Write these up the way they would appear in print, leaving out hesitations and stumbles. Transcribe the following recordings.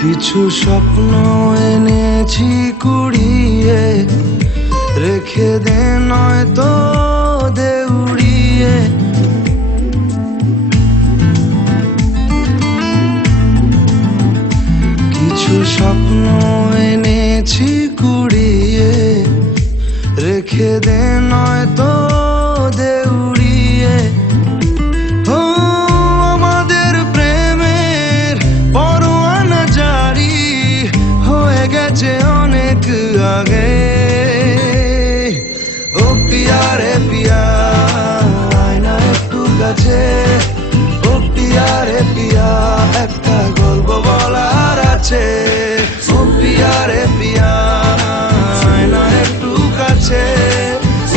কিছু স্বপ্ন এনেছি কুড়িয়ে, রেখে দে নয়তো দে উড়িয়ে। কিছু স্বপ্ন এনেছি কুড়িয়ে, রেখে দে নয়তো দে উড়িয়ে। আমাদের প্রেমের পরোয়ানা জারি হয়ে গেছে অনেক আগে। ও পিয়া রে পিয়া, আয়না একটু কাছে। ও পিয়া রে পিয়া, একটা গল্প বলার আছে। ও পিয়া রে পিয়া, আয়না একটু কাছে।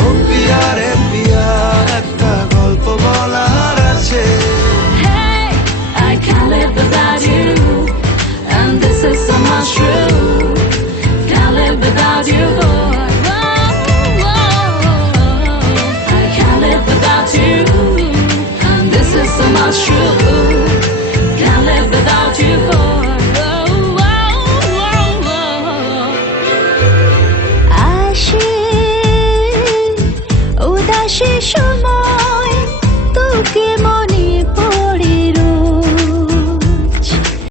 ও পিয়া রে পিয়া, একটা গল্প বলার আছে। Hey, I can't live without you, and this is so much true. Can't live without you, boy. I can't live without you, and this is so much true.